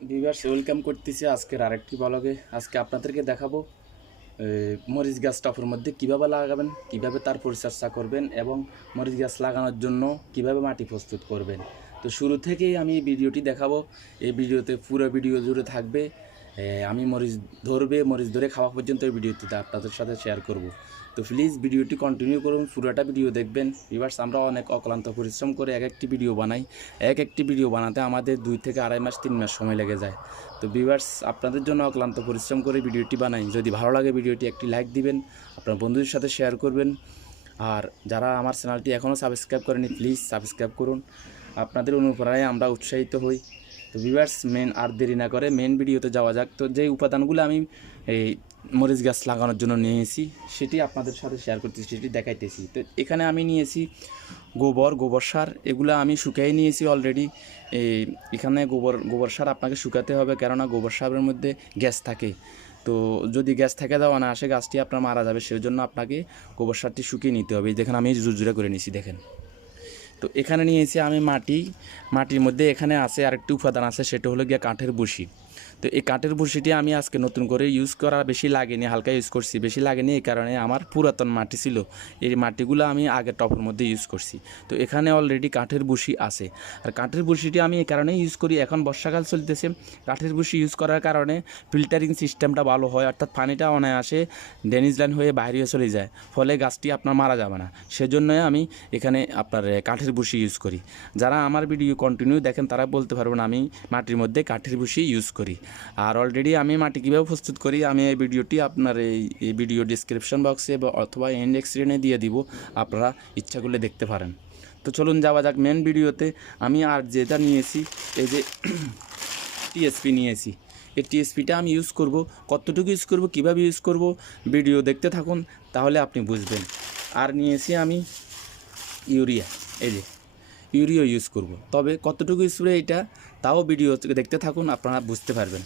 Viewers welcome করতেছি আজকের আরেকটি ব্লগে আজকে আপনাদেরকে দেখাবো মরিচ গাছ টপের মধ্যে কীভাবে লাগাবেন, কীভাবে তার পরিচর্যা করবেন এবং মরিচ গাছ লাগানোর জন্য কীভাবে মাটি প্রস্তুত করবেন। তো শুরু থেকেই আমি ভিডিওটি দেখাবো। এই ভিডিওতে পুরো ভিডিও জুড়ে থাকবে। আমি মরিচ ধরবে, মরিচ ধরে খাওয়া পর্যন্ত এই ভিডিওটিতে আপনাদের সাথে শেয়ার করব। তো প্লিজ ভিডিওটি কন্টিনিউ করুন, পুরোটা ভিডিও দেখবেন। রিভার্স আমরা অনেক অক্লান্ত পরিশ্রম করে এক একটি ভিডিও বানাই। এক একটি ভিডিও বানাতে আমাদের দুই থেকে আড়াই মাস, তিন মাস সময় লেগে যায়। তো ভিভার্স আপনাদের জন্য অক্লান্ত পরিশ্রম করে ভিডিওটি বানাই। যদি ভালো লাগে ভিডিওটি, একটি লাইক দিবেন, আপনার বন্ধুদের সাথে শেয়ার করবেন। আর যারা আমার চ্যানেলটি এখনও সাবস্ক্রাইব করেনি প্লিজ সাবস্ক্রাইব করুন। আপনাদের অনুপ্রেরণায় আমরা উৎসাহিত হই। তো ভিভার্স মেন আর দেরি না করে মেন ভিডিওতে যাওয়া যাক। তো যে উপাদানগুলো আমি এই মরিচ গাছ লাগানোর জন্য নিয়েছি, সেটি আপনাদের সাথে শেয়ার করতেছি, সেটি দেখাইতেছি। তো এখানে আমি নিয়েছি গোবর গোবর সার, এগুলো আমি শুকাই নিয়েছি অলরেডি এখানে গোবর গোবর সার আপনাকে শুকাতে হবে, কেননা গোবর সারের মধ্যে গ্যাস থাকে। তো যদি গ্যাস থেকে দেওয়া না আসে, গাছটি আপনার মারা যাবে সেই জন্য আপনাকে গোবর সারটি শুকিয়ে নিতে হবে। দেখেন আমি জুরজুরা করে নিয়েছি, দেখেন। তো এখানে নিয়েছি আমি মাটি, মাটির মধ্যে এখানে আছে আরেকটি উপাদান আছে, সেটা হলো গিয়ে কাঠের বসি তো এই কাঠের বসিটি আমি আজকে নতুন করে ইউজ করা বেশি লাগেনি, হালকা ইউজ করছি। বেশি লাগেনি এই কারণে আমার পুরাতন মাটি ছিল। এই মাটিগুলো আমি আগে টপের মধ্যে ইউজ করছি। তো এখানে অলরেডি কাঠের বসি আছে। আর কাঠের বসিটি আমি এই কারণে ইউজ করি। এখন বর্ষাকাল চলতেছে। কাঠের বসি ইউজ করার কারণে ফিল্টারিং সিস্টেমটা ভালো হয়, অর্থাৎ পানিটা অনায়াসে ড্রেনেজ লাইন হয়ে বাইরে চলে যায়। ফলে গাছটি আপনার মারা যাবে না। সেজন্যই আমি এখানে আপনার কাঠের বসি ইউজ করি। যারা আমার ভিডিও কন্টিনিউ দেখেন তারা বলতে পারবেন আমি মাটির মধ্যে কাঠের বসি ইউজ করি। আর অলরেডি আমি মাটি কীভাবে প্রস্তুত করি, আমি এই ভিডিওটি আপনার এই ভিডিও ডিসক্রিপশন বক্সে অথবা এন্ড এক্সিডেন্টে দিয়ে দিব, আপনারা ইচ্ছা করলে দেখতে পারেন। তো চলুন যাওয়া যাক মেন ভিডিওতে আমি আর যেটা নিয়েছি, এই যে টিএসপি নিয়েছি। এই টিএসপিটা আমি ইউজ করব, কতটুকু ইউজ করব, কীভাবে ইউজ করব ভিডিও দেখতে থাকুন, তাহলে আপনি বুঝবেন। আর নিয়েছি আমি ইউরিয়া, এই যে, ইউরিয়া ইউজ করব। তবে কতটুকু স্প্রে এটা তাও ভিডিও দেখতে থাকুন, আপনারা বুঝতে পারবেন।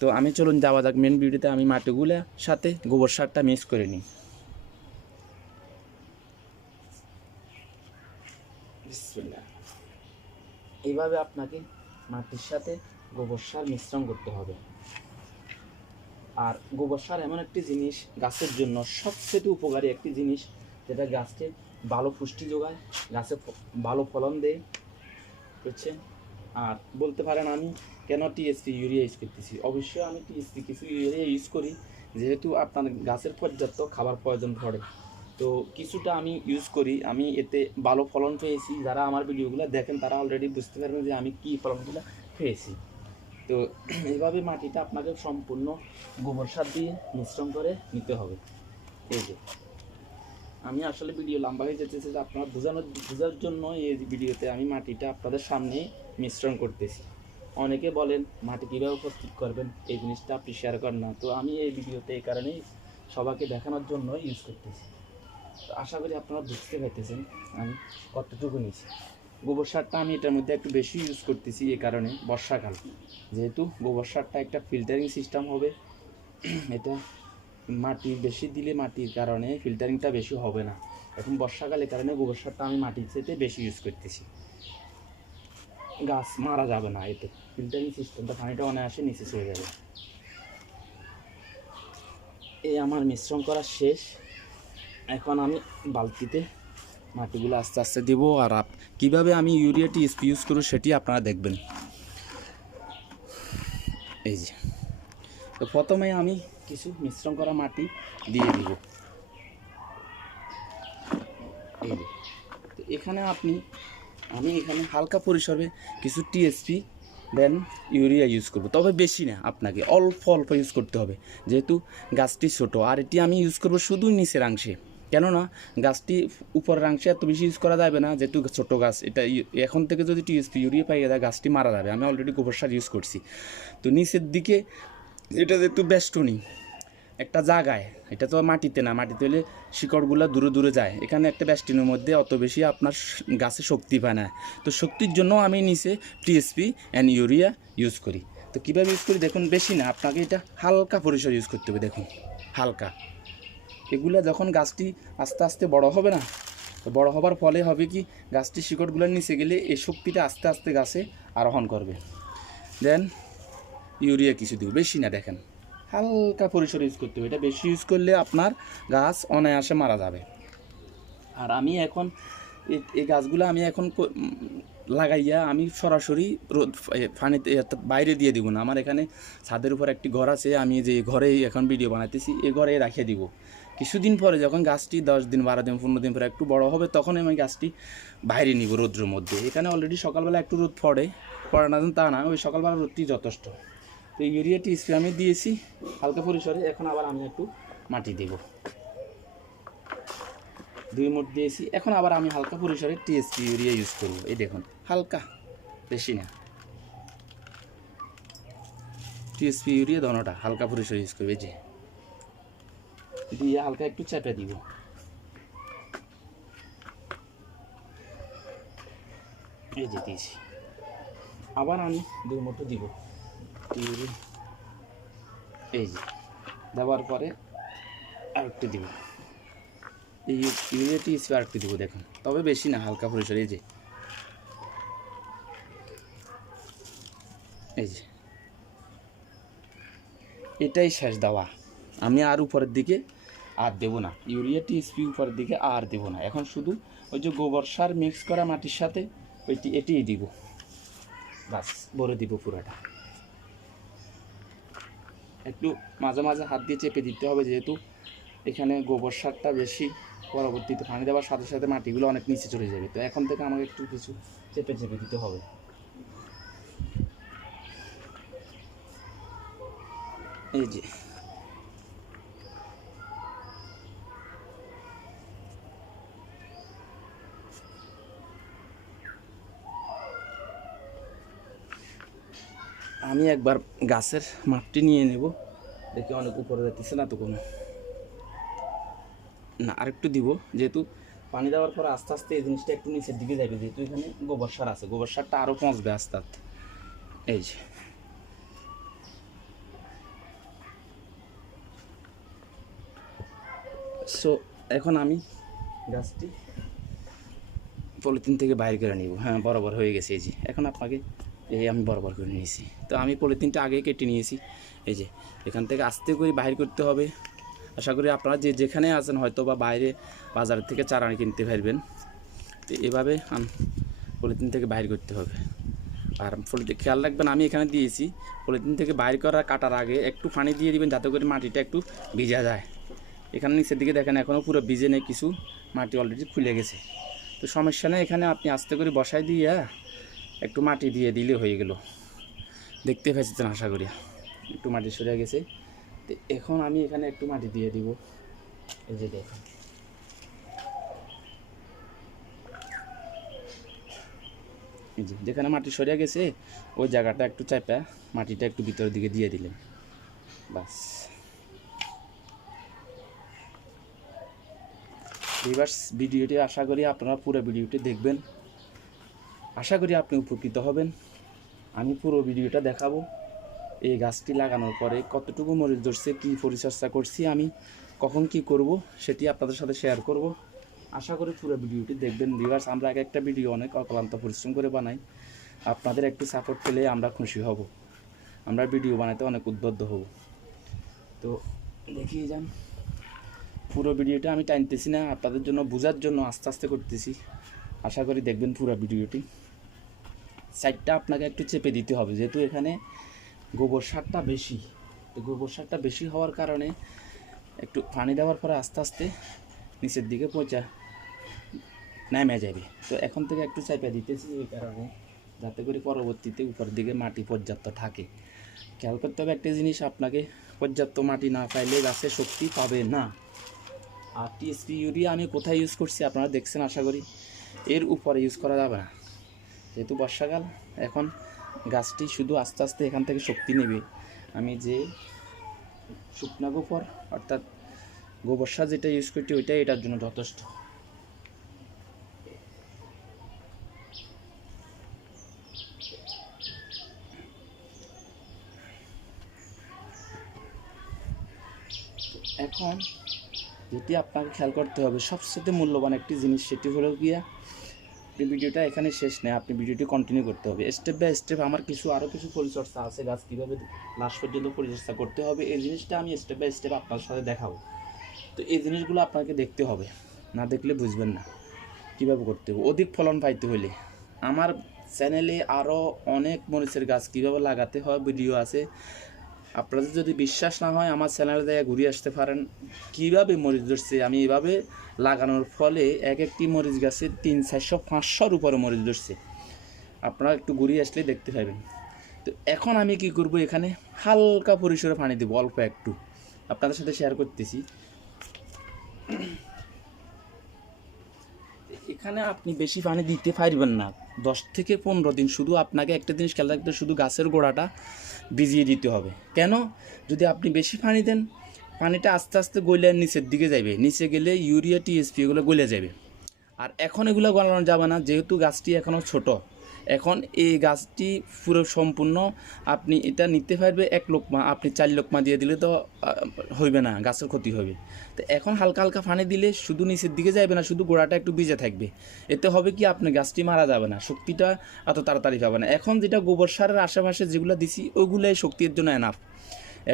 তো আমি চলুন, যাওয়া যাক। মেন ভিডিওতে আমি মাটিগুলোর সাথে গোবর সারটা মিক্স করে নিই। এইভাবে আপনাকে মাটির সাথে গোবর সার মিশ্রণ করতে হবে। আর গোবর সার এমন একটি জিনিস গাছের জন্য সবচেয়ে উপকারী একটি জিনিস, যেটা গাছকে ভালো পুষ্টি যোগায়, গাছে ভালো ফলন দেয়। বুঝছেন? আর বলতে পারেন আমি কেন টিএসপি ইউরিয়া ইউজ করতেছি? অবশ্যই আমি টিএসপি কিছু ইউরিয়া ইউজ করি, যেহেতু আপনার গাছের পর্যাপ্ত খাবার প্রয়োজন পড়ে। তো কিছুটা আমি ইউজ করি। আমি এতে ভালো ফলন পেয়েছি। যারা আমার ভিডিওগুলো দেখেন, তারা অলরেডি বুঝতে পারবেন যে আমি কী ফলনগুলো পেয়েছি। তো এইভাবে মাটিটা আপনাকে সম্পূর্ণ গোবর সার দিয়ে মিশ্রণ করে নিতে হবে। এই যে। আমি আসলে ভিডিও লম্বা হয়ে যেতেছে যে আপনারা বোঝানোর বোঝার জন্য এই ভিডিওতে আমি মাটিটা আপনাদের সামনে মিশ্রণ করতেছি। অনেকে বলেন, মাটি কীভাবে প্রস্তুত করবেন? এই জিনিসটা আপনি শেয়ার করেন না। তো আমি এই ভিডিওতে এই কারণেই সবাইকে দেখানোর জন্য ইউজ করতেছি। তো আশা করি আপনারা বুঝতে পারতেছেন আমি কতটুকু নিয়েছি। গোবর সারটা আমি এটার মধ্যে একটু বেশি ইউজ করতেছি এই কারণে বর্ষাকাল। যেহেতু গোবর সারটা একটা ফিল্টারিং সিস্টেম হবে, এটা মাটি বেশি দিলে মাটির কারণে ফিল্টারিংটা বেশি হবে না। এখন বর্ষাকালের কারণে গোবর সারটা আমি মাটির চেতে বেশি ইউজ করতেছি। গাছ মারা যাবে না এতে। ফিল্টারিং সিস্টেমটা পানিটা অনায়াসে নিচে চলে যাবে। এই আমার মিশ্রণ করা শেষ। এখন আমি বালতিতে মাটিগুলো আস্তে আস্তে দিব আর আপ- কীভাবে আমি ইউরিয়াটি ইউজ করব সেটি আপনারা দেখবেন। এই যে। তো প্রথমে আমি কিছু মিশ্রণ করা মাটি দিয়ে দিব। তো এখানে আপনি, আমি এখানে হালকা পরিসরে কিছু টিএসপি দেন ইউরিয়া ইউজ করব। তবে বেশি না আপনাকে, অল্প অল্প ইউজ করতে হবে। যেহেতু গাছটি ছোটো, আর এটি আমি ইউজ করব শুধু নিচের অংশে। কেননা গাছটি উপরের অংশে এত বেশি ইউজ করা যাবে না, যেহেতু ছোটো গাছ, এটা এখন থেকে যদি টিএসপি ইউরিয়া পাই যায় গাছটি মারা যাবে। আমি অলরেডি গোবর সার ইউজ করছি। তো নিচের দিকে এটা যেহেতু বেষ্টনী একটা জায়গায়, এটা তো মাটিতে না, মাটিতে হলে শিকড়গুলো দূরে দূরে যায়। এখানে একটা বেষ্টিনের মধ্যে অত বেশি আপনার গাছে শক্তি পায় না। তো শক্তির জন্য আমি নিচে টিএসপি অ্যান্ড ইউরিয়া ইউজ করি। তো কীভাবে ইউজ করি? দেখুন, বেশি না, আপনাকে এটা হালকা পরিসর ইউজ করতে হবে, দেখুন। হালকা। এগুলো যখন গাছটি আস্তে আস্তে বড় হবে না, তো বড় হবার ফলে হবে কি গাছটি শিকড়গুলোর নিচে গেলে এই শক্তিটা আস্তে আস্তে গাছে আরোহণ করবে। দেন ইউরিয়া কিছু দিব বেশি না দেখেন। হালকা পরিসরে ইউজ করতে হবে। এটা বেশি ইউজ করলে আপনার গাছ অনায়াসে মারা যাবে। আর আমি এখন এই- গাছগুলো আমি এখন লাগাইয়া আমি সরাসরি রোদ এ, পানিতে বাইরে দিয়ে দিব না। আমার এখানে ছাদের উপর একটি ঘর আছে আমি যে ঘরেই এখন ভিডিও বানাইতেছি এ ঘরে রাখিয়ে দিব। কিছুদিন পরে যখন গাছটি দশ দিন বারো দিন পনেরো দিন পরে একটু বড় হবে তখন আমি গাছটি বাইরে নিব রোদ্রের মধ্যে। এখানে অলরেডি সকালবেলা একটু রোদ পড়ে পড়ে না তা না ওই সকালবেলা রোদটি যথেষ্ট। তো ইউরিয়াটি স্প্রে আমি দিয়েছি, হালকা পরিসরে। এখন আবার আমি একটু মাটি দেব। দুই মুঠ দিয়েছি, এখন আবার আমি হালকা পরিসরে টিএসপি ইউরিয়া ইউজ করব। এই দেখুন, হালকা, বেশি না। টিএসপি ইউরিয়া দোনোটা হালকা পরিসরে ইউজ করবে যে। দিয়ে হালকা একটু চেপে দিব। এই যে দিয়েছি। আবার আমি দুই মুঠো দিব। এই যে, দেওয়ার পরে আর একটু দিব। এই ইউরিয়াটি স্প্রে আরেকটু দিব, দেখুন। তবে বেশি না, হালকা পরিসরে, এই যে। এই যে। এটাই শেষ দেওয়া। আমি আর উপরের দিকে আর দেবো না। ইউরিয়া টিএসপি উপরের দিকে আর দেবো না। এখন শুধু ওই যে গোবর সার মিক্স করা মাটির সাথে ওইটি, এটিই দিব। বাস, ভরে দিব পুরাটা। একটু মাঝে মাঝে হাত দিয়ে চেপে দিতে হবে যেহেতু এখানে গোবর সারটা বেশি পরবর্তীতে পানি দেওয়ার সাথে সাথে মাটিগুলো অনেক নিচে চলে যাবে। তো এখন থেকে আমাকে একটু কিছু চেপে চেপে দিতে হবে। এই যে আমি একবার গাছের মাপটি নিয়ে নেব। দেখি অনেক উপরে যাইতেছে না তো কোনো। না, আরেকটু দিব। যেহেতু পানি দেওয়ার পর আস্তে আস্তে এই জিনিসটা একটু নিচের দিকে যাবে যেহেতু এখানে গোবর সার আছে, গোবর সারটা আরও পৌঁছবে আস্তে আস্তে। এই যে। সো এখন আমি গাছটি পলিথিন থেকে বাইর করে নিব। হ্যাঁ বরাবর হয়ে গেছে, এই যে। এখন আপনাকে এই আমি বরাবর করে নিয়েছি। তো আমি পলিথিনটা আগে কেটে নিয়েছি। এই যে, এখান থেকে আস্তে করে বাইর করতে হবে। আশা করি আপনারা যে যেখানে আছেন হয়তো বা বাইরে বাজার থেকে চারা কিনতে পারবেন। তো এভাবে পলিথিন থেকে বাইর করতে হবে। আর পলিথিন খেয়াল রাখবেন আমি এখানে দিয়েছি। পলিথিন থেকে বাইর করা কাটার আগে একটু পানি দিয়ে দিবেন যাতে করে মাটিটা একটু ভিজা যায়। এখানে নিচের দিকে দেখেন এখনও পুরো ভিজে নেই, কিছু মাটি অলরেডি খুলে গেছে। তো সমস্যা নেই, এখানে আপনি আস্তে করে বসাই দিয়ে একটু মাটি দিয়ে দিলে হয়ে গেল। দেখতে পাচ্ছেন আশা করি। একটু মাটি সরে গেছে। তো এখন আমি এখানে একটু মাটি দিয়ে দিব। এই যে দেখুন। যেখানে মাটি সরে গেছে, ওই জায়গাটা একটু চাপা মাটিটা একটু ভিতরের দিকে দিয়ে দিলেন। বাস। রিভার্স ভিডিওটি আশা করি আপনারা পুরো ভিডিওটি দেখবেন। আশা করি আপনি উপকৃত হবেন। আমি পুরো ভিডিওটা দেখাবো। এই গাছটি লাগানোর পরে কতটুকু মরিচ ধরছে, কী পরিচর্যা করছি আমি, কখন কি করব, সেটি আপনাদের সাথে শেয়ার করব। আশা করি পুরো ভিডিওটি দেখবেন। রিভার্স আমরা এক একটা ভিডিও অনেক অক্লান্ত পরিশ্রম করে বানাই। আপনাদের একটু সাপোর্ট পেলে আমরা খুশি হব। আমরা ভিডিও বানাতে অনেক উদ্বুদ্ধ হব। তো দেখিয়ে যান। পুরো ভিডিওটা আমি টানতেছি না, আপনাদের জন্য, বোঝার জন্য আস্তে আস্তে করতেছি। আশা করি দেখবেন পুরো ভিডিওটি। সাইডটা আপনাকে একটু চেপে দিতে হবে। যেহেতু এখানে গোবর সারটা বেশি। তো গোবর সারটা বেশি হওয়ার কারণে একটু পানি দেওয়ার পরে আস্তে আস্তে নিচের দিকে পচা নেমে যাবে। তো এখন থেকে একটু চাপে দিতেছি এই কারণে, যাতে করে পরবর্তীতে উপর দিকে মাটি পর্যাপ্ত থাকে। খেয়াল করতে হবে একটা জিনিস, আপনাকে পর্যাপ্ত মাটি না পাইলে গাছে শক্তি পাবে না। আর টিএসপি ইউরিয়া আমি কোথায় ইউজ করছি আপনারা দেখছেন, আশা করি। এর উপরে ইউজ করা যাবে না। যেহেতু বর্ষাকাল, এখন গাছটি শুধু আস্তে আস্তে এখান থেকে শক্তি নেবে। আমি যে শুকনা গোবর, অর্থাৎ গোবর সার যেটা ইউজ করছি, ওইটাই এটার জন্য যথেষ্ট। এখন যেটি আপনাকে খেয়াল করতে হবে, সবচেয়ে মূল্যবান একটি জিনিস সেটি হলো গিয়া আপনি ভিডিওটা এখানে শেষ নেই, আপনি ভিডিওটি কন্টিনিউ করতে হবে। স্টেপ বাই স্টেপ আমার কিছু আরও কিছু পরিচর্যা আছে, গাছ কীভাবে লাস্ট পর্যন্ত পরিচর্যা করতে হবে, এই জিনিসটা আমি স্টেপ বাই স্টেপ আপনার সাথে দেখাবো। তো এই জিনিসগুলো আপনাকে দেখতে হবে, না দেখলে বুঝবেন না কীভাবে করতে হবে। অধিক ফলন পাইতে হলে আমার চ্যানেলে আরও অনেক মরিচের গাছ কীভাবে লাগাতে হয় ভিডিও আছে। আপনাদের যদি বিশ্বাস না হয় আমার চ্যানেলে দিয়ে ঘুরে আসতে পারেন। কীভাবে মরিচ ধরছে? আমি এভাবে লাগানোর ফলে এক একটি মরিচ গাছে তিন, চারশো, পাঁচশোর উপরে মরিচ ধরছে। আপনারা একটু ঘুরিয়ে আসলে দেখতে পাবেন। তো এখন আমি কি করব এখানে? হালকা পরিসরে পানি দেবো, অল্প একটু। আপনাদের সাথে শেয়ার করতেছি। এখানে আপনি বেশি পানি দিতে পারবেন না। দশ থেকে পনেরো দিন শুধু আপনাকে একটা জিনিস খেয়াল রাখতে শুধু গাছের গোড়াটা ভিজিয়ে দিতে হবে। কেন? যদি আপনি বেশি পানি দেন, পানিটা আস্তে আস্তে গলে নিচের দিকে যাবে। নিচে গেলে ইউরিয়া, টিএসপি এগুলো গলে যাবে। আর এখন এগুলো গলানো যাবে না, যেহেতু গাছটি এখনও ছোট। এখন এই গাছটি পুরো সম্পূর্ণ আপনি এটা নিতে পারবে এক লোকমা, আপনি চার লোকমা দিয়ে দিলে তো হইবে না, গাছের ক্ষতি হবে। তো এখন হালকা হালকা পানি দিলে শুধু নিচের দিকে যাবে না, শুধু গোড়াটা একটু ভিজে থাকবে। এতে হবে কি আপনি গাছটি মারা যাবে না, শক্তিটা এত তাড়াতাড়ি পাবে না। এখন যেটা গোবর সারের আশেপাশে যেগুলো দিছি, ওগুলাই শক্তির জন্য এনাফ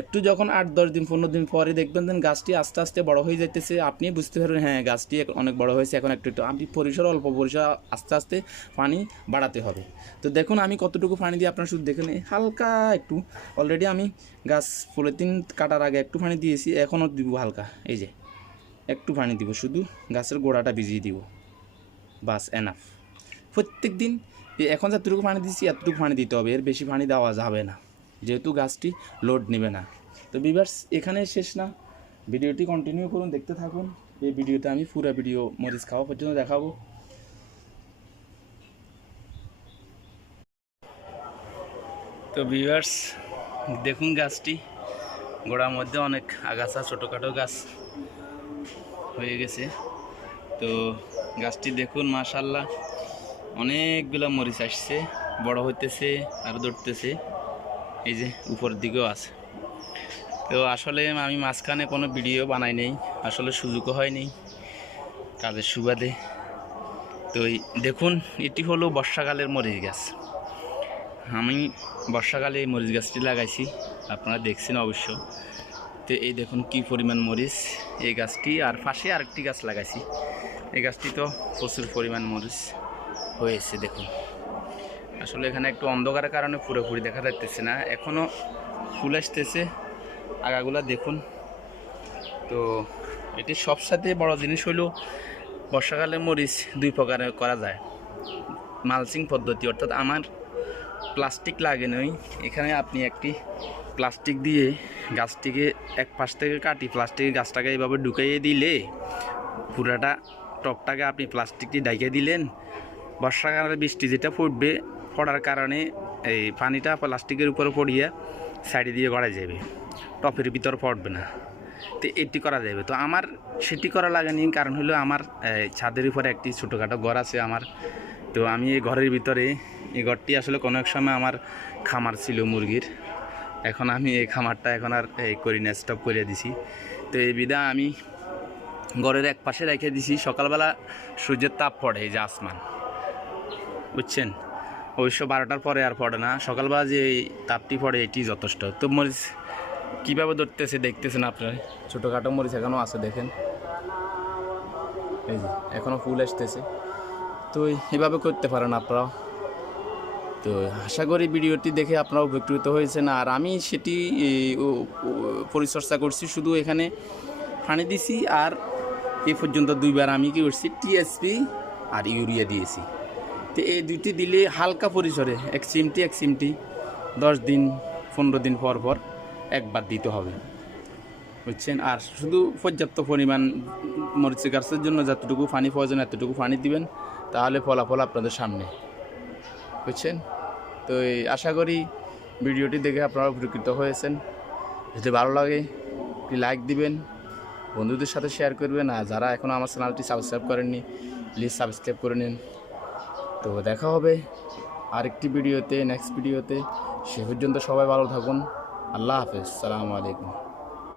একটু যখন আট, দশ দিন, পনেরো দিন পরে দেখবেন দেন গাছটি আস্তে আস্তে বড় হয়ে যাইতেছে, আপনি বুঝতে পারবেন হ্যাঁ গাছটি অনেক বড় হয়েছে, এখন একটু একটু, আপনি পরিসর, অল্প পরিসর, আস্তে আস্তে পানি বাড়াতে হবে। তো দেখুন, আমি কতটুকু পানি দিয়ে আপনার শুধু দেখে নিই, হালকা একটু অলরেডি আমি গাছ পলিথিন কাটার আগে একটু পানি দিয়েছি, এখনও দিব হালকা, এই যে, একটু পানি দিব, শুধু গাছের গোড়াটা ভিজিয়ে দিব, বাস এনাফ প্রত্যেক দিন এখন যতটুকু পানি দিচ্ছি এতটুকু পানি দিতে হবে, এর বেশি পানি দেওয়া যাবে না। যেহেতু গাছটি লোড নেবে না। তো বিভার্স এখানে শেষ না। ভিডিওটি কন্টিনিউ করুন, দেখতে থাকুন। এই ভিডিওতে আমি পুরো ভিডিও মরিচ খাওয়া পর্যন্ত দেখাবো। তো ভিভার্স দেখুন গাছটি। গোড়ার মধ্যে অনেক আগাছা, ছোটোখাটো গাছ হয়ে গেছে। তো গাছটি দেখুন মাশাল্লাহ অনেকগুলো মরিচ আসছে। বড় হইতেছে আর ধরতেছে। এই যে উপর দিকেও আছে। তো আসলে আমি মাঝখানে কোনো ভিডিও বানাই নেই। আসলে সুযোগও হয়নি কাজের সুবাদে। তো দেখুন, এটি হলো বর্ষাকালের মরিচ গাছ। আমি বর্ষাকালে এই মরিচ গাছটি লাগাইছি, আপনারা দেখছেন অবশ্য। তো এই দেখুন কি পরিমাণ মরিচ এই গাছটি। আর পাশে আরেকটি গাছ লাগাইছি। এই গাছটি তো প্রচুর পরিমাণ মরিচ হয়েছে, দেখুন। আসলে এখানে একটু অন্ধকারের কারণে পুরোপুরি দেখা যাচ্ছে না। এখনও ফুল আসতেছে, আগাগুলা দেখুন। তো এটি সবসাথে বড় জিনিস হলো বর্ষাকালে মরিচ দুই প্রকারে করা যায়। মালচিং পদ্ধতি, অর্থাৎ আমার প্লাস্টিক লাগে নই। এখানে আপনি একটি প্লাস্টিক দিয়ে গাছটিকে এক পাশ থেকে কাটি প্লাস্টিকের গাছটাকে এইভাবে ঢুকাইয়ে দিলে পুরাটা টপটাকে আপনি প্লাস্টিকটি ডাইকে দিলেন। বর্ষাকালে বৃষ্টি যেটা পড়বে পড়ার কারণে এই পানিটা প্লাস্টিকের উপরে পড়িয়ে সাইডে দিয়ে গড়াই যাবে। টপের ভিতর পড়বে না। তো এটি করা যাবে। তো আমার সেটি করা লাগেনি। কারণ হলো আমার ছাদের উপরে একটি ছোটোখাটো ঘর আছে আমার। তো আমি এই ঘরের ভিতরে, এই ঘরটি আসলে কোনো এক সময় আমার খামার ছিল মুরগির। এখন আমি এই খামারটা এখন আর করি না স্টপ করে দিছি। তো এই বিধা আমি ঘরের এক পাশে রেখে দিছি। সকালবেলা সূর্যের তাপ পড়ে এই যে আসমান। বুঝছেন? অবশ্য বারোটার পরে আর পড়ে না। সকালবেলা যে তাপটি পড়ে, এটি যথেষ্ট। তো মরিচ কীভাবে ধরতেছে দেখতেছেন আপনারা? ছোটোখাটো মরিচ এখনও আছে, দেখেন। এই যে এখনও ফুল আসতেছে। তো এভাবে করতে পারেন আপনারাও। তো আশা করি ভিডিওটি দেখে আপনারা উপকৃত হয়েছেন। আর আমি সেটি পরিচর্যা করছি, শুধু এখানে পানি দিছি, আর এ পর্যন্ত দুইবার আমি কি করছি টিএসপি আর ইউরিয়া দিয়েছি। তো এই দুইটি দিলে হালকা পরিসরে, এক চিমটি এক চিমটি, দশ দিন, পনেরো দিন পর পর একবার দিতে হবে। বুঝছেন? আর শুধু পর্যাপ্ত পরিমাণ মরিচ গাছের জন্য যতটুকু পানি প্রয়োজন, এতটুকু পানি দিবেন, তাহলে ফলাফল আপনাদের সামনে। বুঝছেন? তো এই আশা করি ভিডিওটি দেখে আপনারা উপকৃত হয়েছেন। যদি ভালো লাগে, একটি লাইক দিবেন, বন্ধুদের সাথে শেয়ার করবেন, আর যারা এখনও আমার চ্যানেলটি সাবস্ক্রাইব করেননি প্লিজ সাবস্ক্রাইব করে নিন। তো দেখা হবে আরেকটি ভিডিওতে নেক্সট ভিডিওতে। সে পর্যন্ত সবাই ভালো থাকুন। আল্লাহ হাফেজ। সালামু আলাইকুম।